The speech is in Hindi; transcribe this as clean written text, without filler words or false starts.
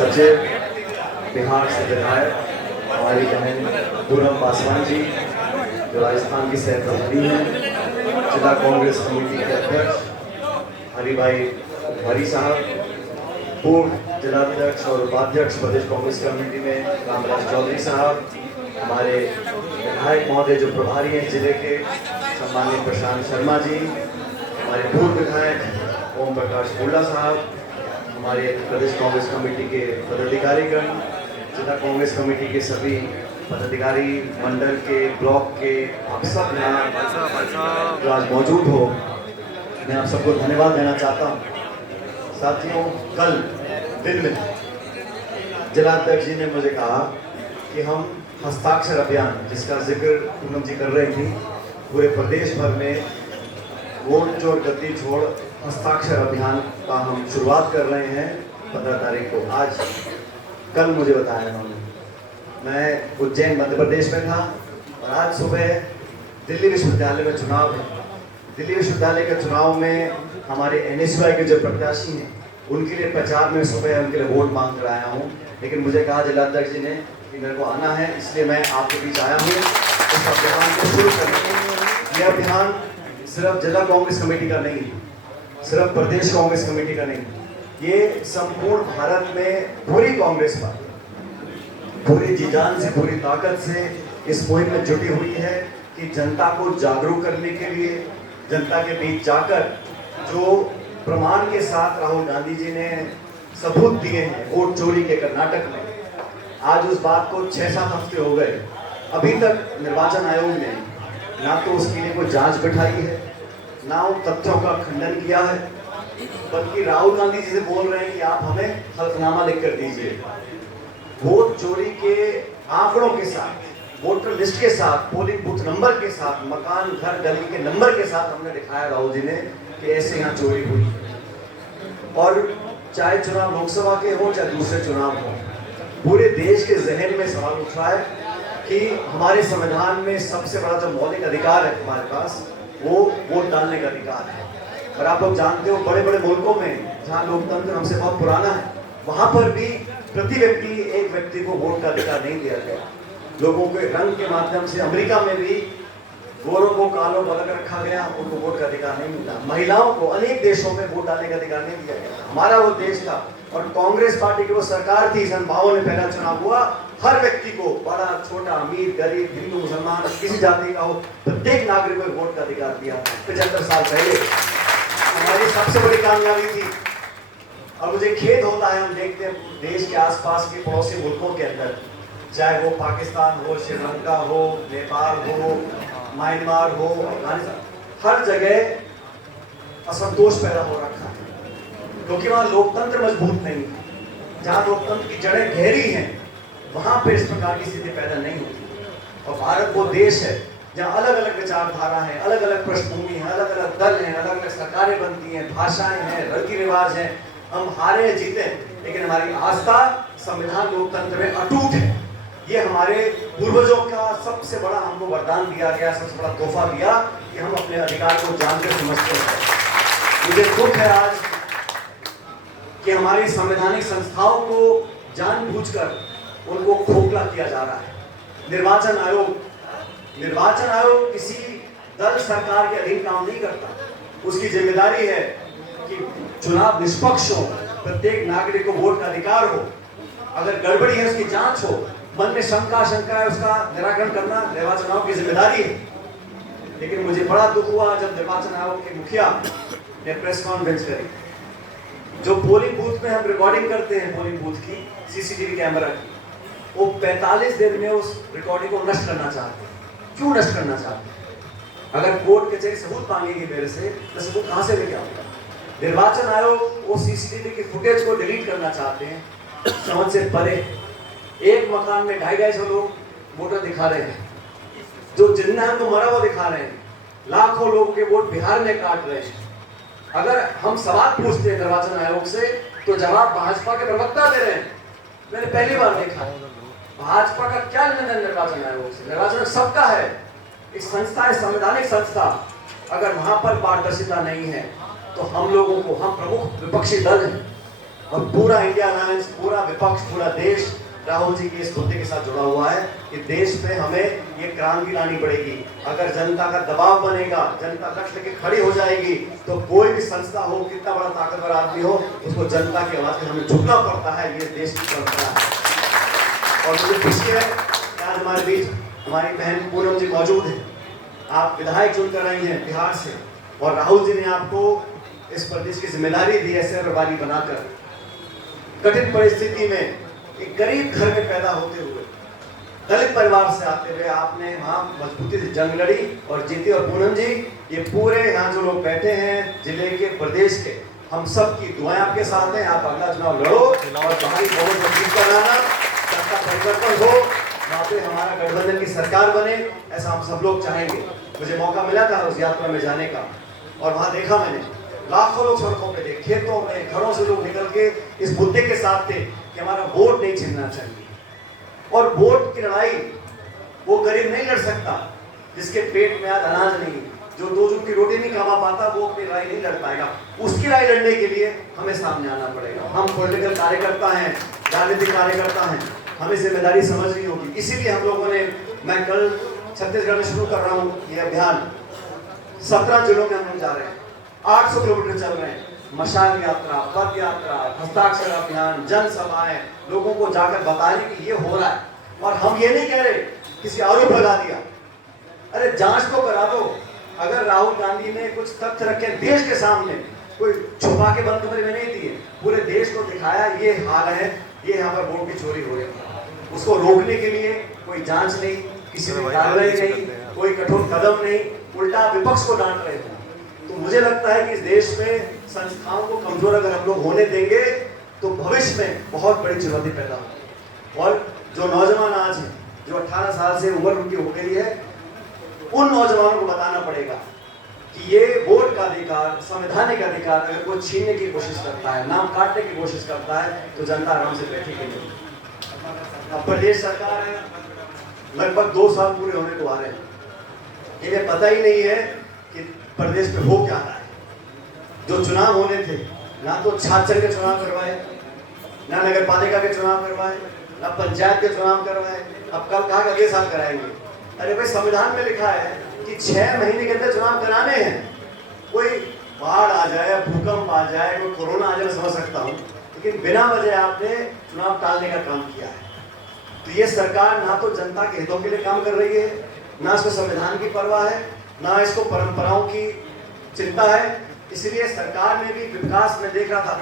सचिव, बिहार से विधायक हमारी बहन पूनम पासवान जी, जो राजस्थान की सह प्रभारी हैं, जिला कांग्रेस कमेटी के अध्यक्ष हरि भाई हरी साहब, पूर्व जिलाध्यक्ष और उपाध्यक्ष प्रदेश कांग्रेस कमेटी में रामराज चौधरी साहब, हमारे विधायक महोदय जो प्रभारी हैं जिले के सम्मानित प्रशांत शर्मा जी, हमारे पूर्व विधायक ओम प्रकाश हुड्डा साहब, हमारे प्रदेश कांग्रेस कमेटी के पदाधिकारीगण, जिला कांग्रेस कमेटी के सभी पदाधिकारी, मंडल के, ब्लॉक के, आप सब यहाँ जो आज मौजूद हो, मैं आप सबको धन्यवाद देना चाहता हूँ। साथियों, कल दिन में जिलाध्यक्ष जी ने मुझे कहा कि हम हस्ताक्षर अभियान, जिसका जिक्र पूनम जी कर रही थी, पूरे प्रदेश भर में वोट चोर गद्दी छोड़ हस्ताक्षर अभियान का हम शुरुआत कर रहे हैं 15 तारीख को। आज कल मुझे बताया उन्होंने, मैं उज्जैन मध्य प्रदेश में था और आज सुबह दिल्ली विश्वविद्यालय में चुनाव है। दिल्ली विश्वविद्यालय के चुनाव में हमारे NSUI के जो प्रत्याशी हैं उनके लिए प्रचार में सुबह उनके लिए वोट मांग कर आया हूँ, लेकिन मुझे कहा जिलाध्यक्ष जी ने कि मेरे को आना है, इसलिए मैं आपके बीच आया हूँ इस अभियान को शुरू करने। यह अभियान सिर्फ जिला कांग्रेस कमेटी का नहीं है, सिर्फ प्रदेश कांग्रेस कमेटी का नहीं, ये संपूर्ण भारत में पूरी कांग्रेस पार्टी पूरी जी जान से, पूरी ताकत से इस मुहिम में जुटी हुई है कि जनता को जागरूक करने के लिए, जनता के बीच जाकर जो प्रमाण के साथ राहुल गांधी जी ने सबूत दिए हैं वोट चोरी के कर्नाटक में, आज उस बात को 6-7 हफ्ते हो गए, अभी तक निर्वाचन आयोग ने ना तो उसके लिए कोई जांच बिठाई है, ना उन तथ्यों का खंडन किया है, बल्कि राहुल गांधी जी से बोल रहे हैं कि आप हमें हल्फनामा लिख कर दीजिए। वोट चोरी के आंकड़ों के साथ, वोटर लिस्ट के साथ, पोलिंग बूथ नंबर के साथ, मकान, घर, गली के नंबर के साथ हमने दिखाया राहुल जी ने कि ऐसे यहाँ चोरी हुई। और चाहे चुनाव लोकसभा के हो चाहे दूसरे चुनाव हो, पूरे देश के जहन में सवाल उठ रहा है कि हमारे संविधान में सबसे बड़ा जो मौलिक अधिकार है हमारे पास, वो वोट डालने का अधिकार है। और आप लोग जानते हो, बड़े बड़े मुल्कों में जहाँ लोकतंत्र हमसे बहुत पुराना है, वहाँ पर भी प्रति व्यक्ति, एक व्यक्ति को वोट का अधिकार नहीं दिया गया। लोगों के रंग के माध्यम से अमेरिका में भी गोरों को कालों को अलग रखा गया, उनको वोट का अधिकार नहीं मिला। महिलाओं को अनेक देशों में वोट डालने का अधिकार नहीं दिया गया। हमारा वो देश था और कांग्रेस पार्टी की वो सरकार थी, सन 52 में पहला चुनाव हुआ, हर व्यक्ति को, बड़ा छोटा, अमीर गरीब, हिंदू मुसलमान, किसी जाति का हो, प्रत्येक नागरिक को वोट का अधिकार दिया 75 साल पहले। हमारी सबसे बड़ी कामयाबी थी। और मुझे खेद होता है, हम देखते हैं देश के आसपास के पड़ोसी मुल्कों के अंदर, चाहे वो पाकिस्तान हो, श्रीलंका हो, नेपाल हो, म्यांमार हो, अफगानिस्तान, हर जगह असंतोष पैदा हो रखा है, क्योंकि वहाँ लोकतंत्र मजबूत नहीं है। जहाँ लोकतंत्र की जड़ें गहरी हैं, वहाँ पे इस प्रकार की स्थिति पैदा नहीं होती। और भारत वो देश है जहाँ अलग अलग विचारधारा है, अलग अलग पृष्ठभूमि है, अलग अलग दल हैं, अलग अलग सरकारें बनती हैं, भाषाएं हैं, रीति रिवाज हैं। हम हारे जीते, लेकिन हमारी आस्था संविधान लोकतंत्र में अटूट है। ये हमारे पूर्वजों का सबसे बड़ा हमको वरदान दिया गया, सबसे बड़ा तोहफा दिया कि हम अपने अधिकार को जानकर समझते हैं। मुझे दुख है आज कि हमारी संवैधानिक संस्थाओं को जानबूझकर उनको खोखला किया जा रहा है। निर्वाचन आयोग किसी दल सरकार के अधीन काम नहीं करता। उसकी जिम्मेदारी है कि चुनाव निष्पक्ष हो, प्रत्येक नागरिक को वोट का अधिकार हो, अगर गड़बड़ी है उसकी जांच हो, मन में शंका है उसका निराकरण करना निर्वाचन आयोग की जिम्मेदारी है। लेकिन मुझे बड़ा दुख हुआ जब निर्वाचन आयोग के मुखिया ने प्रेस कॉन्फ्रेंस करी। जो पोलिंग बूथ में हम रिकॉर्डिंग करते हैं, पोलिंग बूथ की CCTV कैमरा की, वो 45 दिन में उस रिकॉर्डिंग को नष्ट करना चाहते हैं। क्यों नष्ट करना चाहते हैं? अगर कोर्ट कचहरी सबूत मांगेगी मेरे से, तो सबूत कहां से लेके आऊंगा? निर्वाचन आयोग वो CCTV की फुटेज को डिलीट करना चाहते हैं, समझ से परे। एक मकान में 250 लोग वोटर दिखा रहे हैं, जो जिंदा है तो मरा हुआ दिखा रहे हैं, लाखों लोग के वोट बिहार में काट रहे हैं। अगर हम सवाल पूछते हैं निर्वाचन आयोग से, तो जवाब भाजपा के प्रवक्ता दे रहे हैं। मैंने पहली बार देखा है। भाजपा का क्या निर्णय निर्वाचन आयोग से? निर्वाचन सबका है, एक संस्था है, संवैधानिक संस्था। अगर वहां पर पारदर्शिता नहीं है तो हम लोगों को, हम प्रमुख विपक्षी दल हैं और पूरा इंडिया अलायंस, पूरा विपक्ष, पूरा देश राहुल जी के इस मुद्दे के साथ जुड़ा हुआ है कि देश में हमें ये क्रांति लानी पड़ेगी। अगर जनता का दबाव बनेगा, जनता लक्ष्य लेके खड़ी हो जाएगी, तो कोई भी संस्था हो, कितना बड़ा ताकतवर आदमी हो, उसको जनता की आवाज में हमें झुकना पड़ता है। ये देश की परंपरा है। और मुझे खुशी है कि आज हमारे बीच हमारी बहन पूनम जी मौजूद है। आप विधायक चुनकर आई हैं बिहार से, और राहुल जी ने आपको इस प्रदेश की जिम्मेदारी दी है शहर प्रभारी बनाकर। कठिन परिस्थिति में एक गरीब घर में पैदा होते हुए, दलित परिवार से आते हुए आपने वहाँ मजबूती से जंग लड़ी और जीती। और पूनम जी, ये पूरे यहाँ जो लोग बैठे हैं, जिले के, प्रदेश के, हम सब की दुआएं आपके साथ हैं। आप अगला चुनाव लड़ो और तुम्हारी बहुत मजबूत बनाना, सत्ता परिवर्तन हो, वहाँ पे हमारा गठबंधन की सरकार बने, ऐसा हम सब लोग चाहेंगे। मुझे मौका मिला था उस यात्रा में जाने का, और वहाँ देखा मैंने लाखों लोग सड़कों पे थे, खेतों में, घरों से लोग निकल के इस मुद्दे के साथ थे कि हमारा वोट नहीं छीनना चाहिए। और वोट की लड़ाई वो गरीब नहीं लड़ सकता जिसके पेट में आज अनाज नहीं, जो दो जून की रोटी नहीं कमा पाता, वो अपनी लड़ाई नहीं लड़ पाएगा। उसकी लड़ाई लड़ने के लिए हमें सामने आना पड़ेगा। हम पॉलिटिकल कार्यकर्ता हैं, राजनीतिक कार्यकर्ता हैं, हमें जिम्मेदारी समझनी होगी। इसीलिए हम लोगों ने, मैं कल छत्तीसगढ़ में शुरू कर रहा हूँ ये अभियान। 17 जिलों में हम लोग जा रहे हैं, 800 किलोमीटर चल रहे हैं। मशाल यात्रा, पद यात्रा, हस्ताक्षर अभियान, जनसभाएं, लोगों को जाकर बताने कि ये हो रहा है। और हम ये नहीं कह रहे किसी आरोप लगा दिया, अरे जांच तो करा दो। अगर राहुल गांधी ने कुछ तथ्य रखे देश के सामने, कोई छुपा के बंद कमरे में नहीं दिए, पूरे देश को दिखाया ये हाल है, ये यहाँ पर वोट की चोरी हो रही है, उसको रोकने के लिए कोई जांच नहीं, किसी भी कार्रवाई नहीं, कोई कठोर कदम नहीं, उल्टा विपक्ष को डांट रहे थे। तो मुझे लगता है कि इस देश में संस्थाओं को कमजोर अगर हम लोग होने देंगे तो भविष्य में बहुत बड़ी चुनौती पैदा होगी। और जो नौजवान आज हैं, जो 18 साल से उम्र उनकी हो गई है, उन नौजवानों को बताना पड़ेगा कि ये वोट का अधिकार, संवैधानिक अधिकार अगर कोई छीनने की कोशिश करता है, नाम काटने की कोशिश करता है, तो जनता आराम से बैठेगी नहीं। अब प्रदेश सरकार है, लगभग 2 साल पूरे होने को आ रहे हैं, इन्हें पता ही नहीं है कि प्रदेश में हो क्या रहा है। जो चुनाव होने थे, ना तो छात्र के चुनाव करवाए, ना नगर पालिका के चुनाव करवाए, ना पंचायत के चुनाव करवाए, अब कल कहा कि अगले साल कराएंगे। अरे भाई, संविधान में लिखा है कि 6 महीने के अंदर चुनाव कराने हैं। कोई बाढ़ आ जाए, भूकंप आ जाए, कोई कोरोना आ जाए, मैं समझ सकता हूँ, लेकिन बिना वजह आपने चुनाव टालने का काम किया है। तो ये सरकार ना तो जनता के हितों के लिए काम कर रही है, ना इसको संविधान की परवाह है, ना इसको परंपराओं की चिंता है। इसलिए सरकार में भी विकास में देख रहा था,